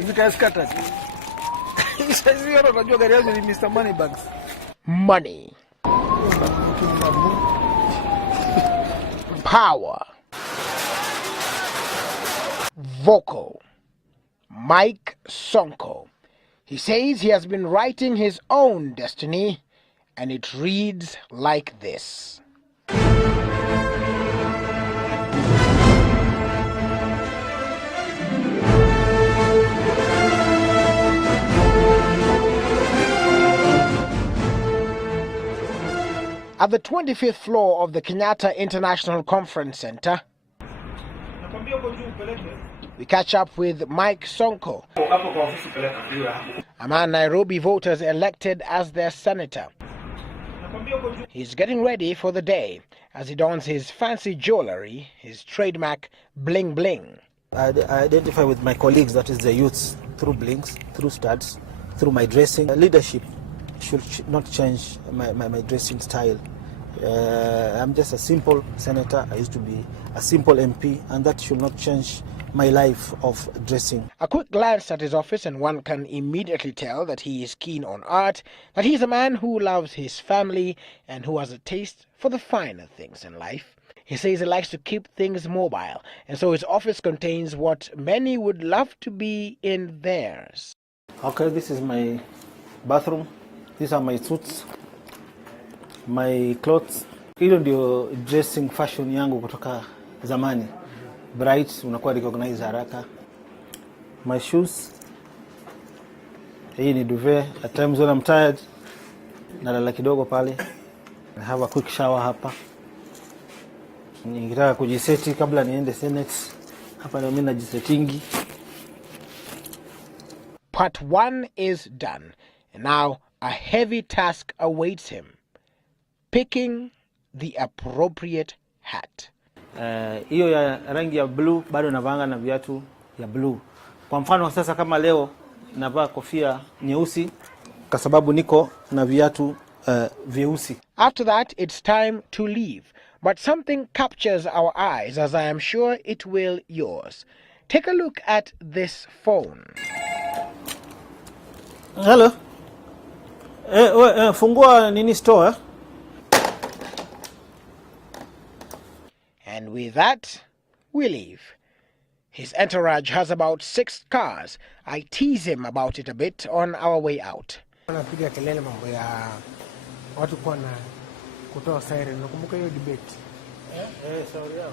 Zikascatter. Unajua gari yangu ni Mr. Moneybags. Money. Power. Vocal. Mike Sonko. He says he has been writing his own destiny, and it reads like this. At the 25th floor of the Kenyatta International Conference Center, we catch up with Mike Sonko, a man Nairobi voters elected as their senator. He's getting ready for the day as he dons his fancy jewelry, his trademark bling bling. I identify with my colleagues, that is the youths, through blings, through studs, through my dressing. Leadership should not change my dressing style. I'm just a simple senator. I used to be a simple MP, and that should not change my life of dressing. A quick glance at his office and one can immediately tell that he is keen on art, that he's a man who loves his family and who has a taste for the finer things in life. He says he likes to keep things mobile, and so his office contains what many would love to be in theirs. Okay, this is my bathroom. These are my suits, my clothes. Hilo ndio dressing fashion yangu kutoka zamani. Bright, unakuwa recognize haraka. My shoes. Hii ni duvet. At times when I'm tired, nalala kidogo pale. I have a quick shower hapa. Nikitaka kujiseti kabla niende Senate. Hapa ndio mimi najisetingi. Part 1 is done, and now a heavy task awaits him: picking the appropriate hat. Hiyo ya rangi ya blue bado navanga na viatu ya blue. Kwa mfano sasa kama leo navaa kofia nyeusi kwa sababu niko na viatu vyeusi. After that, it's time to leave. But something captures our eyes, as I am sure it will yours. Take a look at this phone. Hello. Fungua nini store? And with that, we leave. His entourage has about 6 cars. I tease him about it a bit on our way out. Anapiga kelele mambo ya watu kwa na kutoa siren. Nakumbuka hiyo debate. Sorry yao.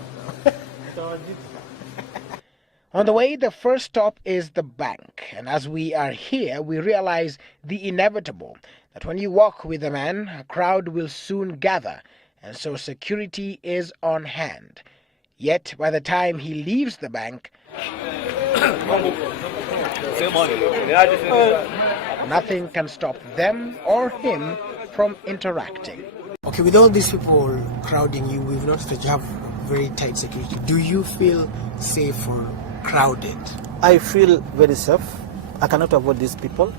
On the way, the first stop is the bank. And as we are here, we realize the inevitable, that when you walk with a man, a crowd will soon gather, and so security is on hand. Yet, by the time he leaves the bank, nothing can stop them or him from interacting. Okay, with all these people crowding you, we've noticed that you have very tight security. Do you feel safe or crowded? I feel very safe. I cannot avoid these people.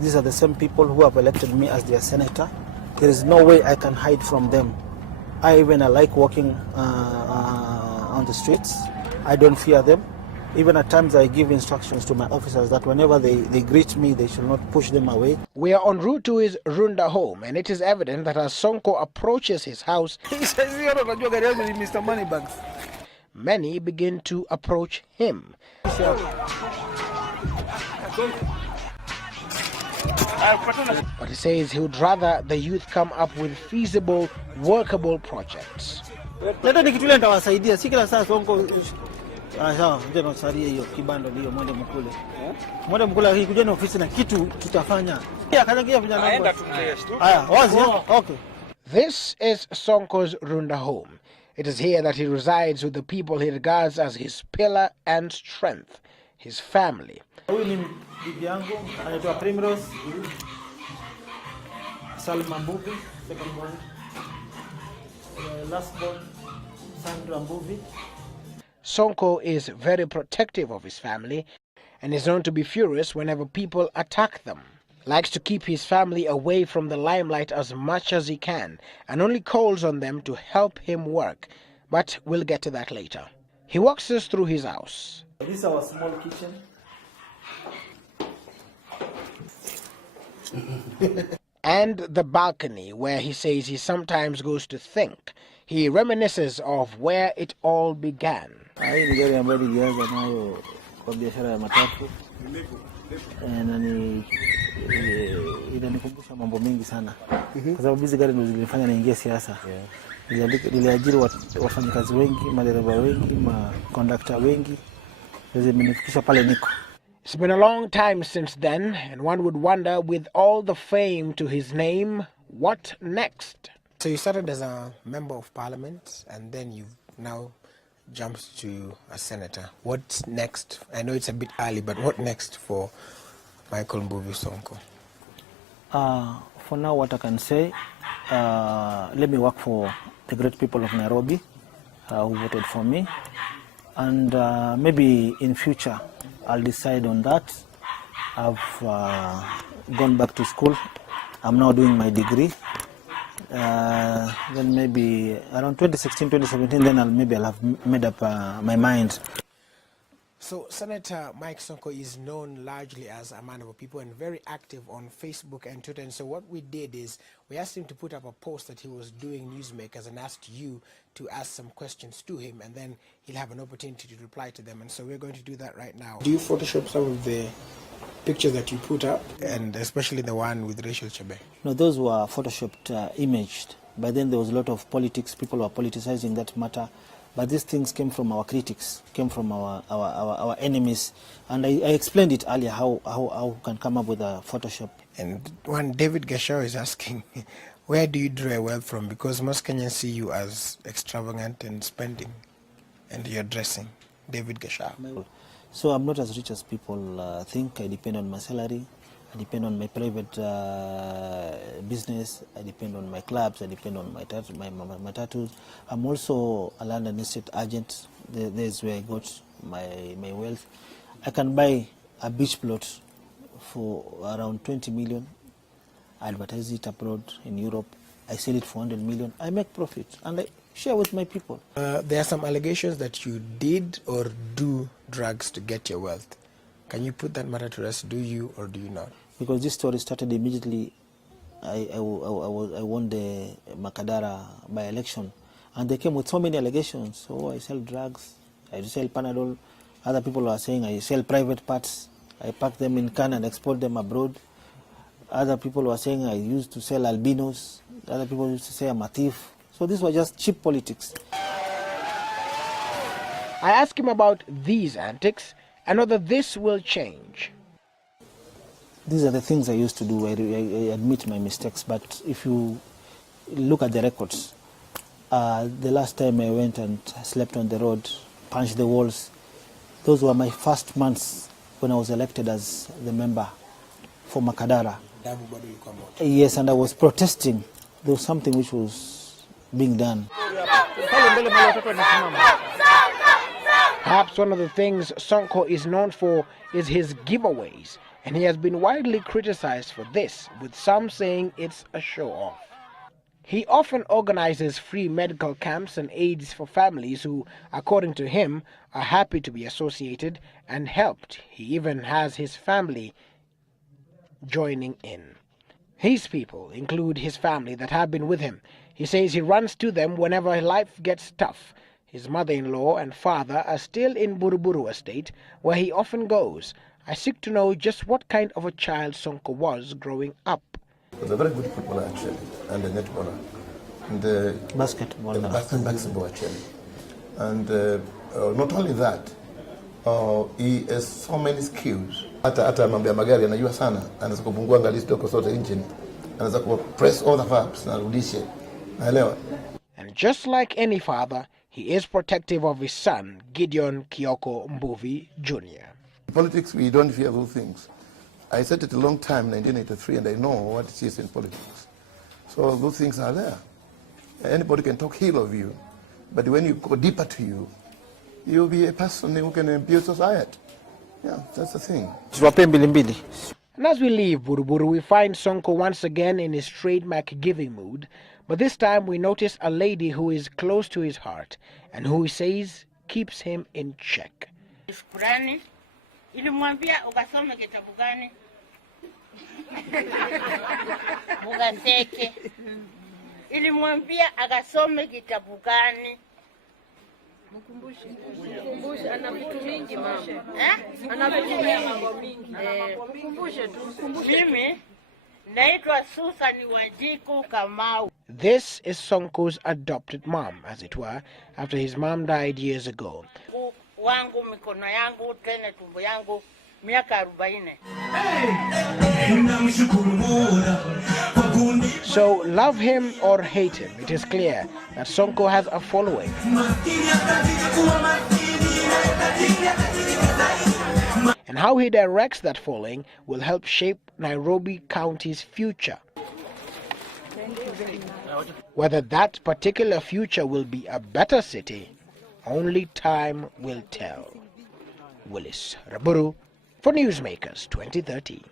These are the same people who have elected me as their senator. There is no way I can hide from them. I like walking on the streets. I don't fear them. Even at times I give instructions to my officers that whenever they greet me, they should not push them away. We are en route to his Runda home, and it is evident that as Sonko approaches his house, Mr. Moneybags. many begin to approach him. But he says he would rather the youth come up with feasible, workable projects. Leta nikitulia nitawasaidia. Si kila saa Sonko sawa, ndio nasalia hiyo kibando hiyo mwende mkule. Mwende mkule hii kuja na ofisi na kitu tutafanya. Akaangalia vijana wangu. Haya, wazi. Okay. This is Sonko's Runda home. It is here that he resides with the people he regards as his pillar and strength, his family. Huyu ni bibi yangu, anaitwa Primrose. Salma Mbuvi, second born. Last born, Sandra Mbuvi. Sonko is very protective of his family and is known to be furious whenever people attack them. Likes to keep his family away from the limelight as much as he can and only calls on them to help him work. But we'll get to that later. He walks us through his house. This is our small kitchen. And the balcony, where he says he sometimes goes to think. He reminisces of where it all began. Hii ni gari ambayo nilianza nayo kwa biashara ya matatu. Na inanikumbusha mambo mengi sana. Kwa sababu hizi gari ndio zilifanya niingie siasa. Niliajiri wafanyakazi wengi, madereva wengi, makondakta wengi. Zimenifikisha pale niko. It's been a long time since then, and one would wonder, with all the fame to his name, what next? So you started as a member of parliament, and then you've now jumped to a senator. What's next? I know it's a bit early, but what next for Michael Mbuvi Sonko? For now, what I can say, let me work for the great people of Nairobi who voted for me, and maybe in future I'll decide on that. I've gone back to school. I'm now doing my degree. Then maybe around 2016, 2017, then I'll have made up my mind. So Senator Mike Sonko is known largely as a man of the people and very active on Facebook and Twitter. And so what we did is we asked him to put up a post that he was doing Newsmakers and asked you to ask some questions to him, and then he'll have an opportunity to reply to them. And so we're going to do that right now. Do you Photoshop some of the pictures that you put up, and especially the one with Rachel Chebe? No, those were photoshopped, imaged. By then there was a lot of politics. People were politicizing that matter. But these things came from our critics, came from our enemies. And I explained it earlier how we can come up with a Photoshop. And one David Gashaw is asking, where do you draw your wealth from? Because most Kenyans see you as extravagant and spending, and you're dressing. David Gashaw. So I'm not as rich as people think. I depend on my salary. I depend on my private business. I depend on my clubs. I depend on my tattoos. I'm also a land and estate agent. There's where I got my wealth. I can buy a beach plot for around 20 million. I advertise it abroad in Europe. I sell it for 100 million. I make profit and I share with my people. There are some allegations that you did or do drugs to get your wealth. Can you put that matter to rest? Do you or do you not? Because this story started immediately, I won the Makadara by-election. And they came with so many allegations. So I sell drugs, I sell Panadol. Other people are saying I sell private parts. I pack them in can and export them abroad. Other people were saying I used to sell albinos. Other people used to say I'm a thief. So these were just cheap politics. I asked him about these antics and whether this will change. These are the things I used to do. I admit my mistakes, but if you look at the records, the last time I went and slept on the road, punched the walls, those were my first months when I was elected as the member for Makadara. Yes, and I was protesting. There was something which was being done. Perhaps one of the things Sonko is known for is his giveaways, and he has been widely criticized for this, with some saying it's a show-off. He often organizes free medical camps and aids for families who, according to him, are happy to be associated and helped. He even has his family joining in. His people include his family that have been with him. He says he runs to them whenever life gets tough. His mother-in-law and father are still in Buruburu estate, where he often goes. I seek to know just what kind of a child Sonko was growing up. He was a very good footballer actually, and a netballer, and basketball actually. And not only that, he has so many skills. Hata mambo ya magari anajua sana, anaweza kupungua angalia stoko sote engine, anaweza press all the valves na rudishe. Naelewa. And just like any father, he is protective of his son, Gideon Kioko Mbuvi Jr. In politics, we don't fear those things. I said it a long time, 1983, and I know what it is in politics. So those things are there. Anybody can talk ill of you, but when you go deeper to you, you'll be a person who can abuse society. Yeah, that's the thing. And as we leave Buruburu, we find Sonko once again in his trademark giving mood, but this time we notice a lady who is close to his heart and who he says keeps him in check. Shukrani Ilimwambia ukasome kitabu gani? Mugaseke. Ilimwambia akasome kitabu gani? Mkumbushe, ana vitu mingi mama. Ana vitu mingi. Mkumbushe tu. Mimi naitwa Susan Wanjiku Kamau. This is Sonko's adopted mom, as it were, after his mom died years ago. Wangu mikono yangu tena tumbo yangu miaka 40. So, love him or hate him, it is clear that Sonko has a following. And how he directs that following will help shape Nairobi County's future. Whether that particular future will be a better city, only time will tell. Willis Raburu for Newsmakers 2013.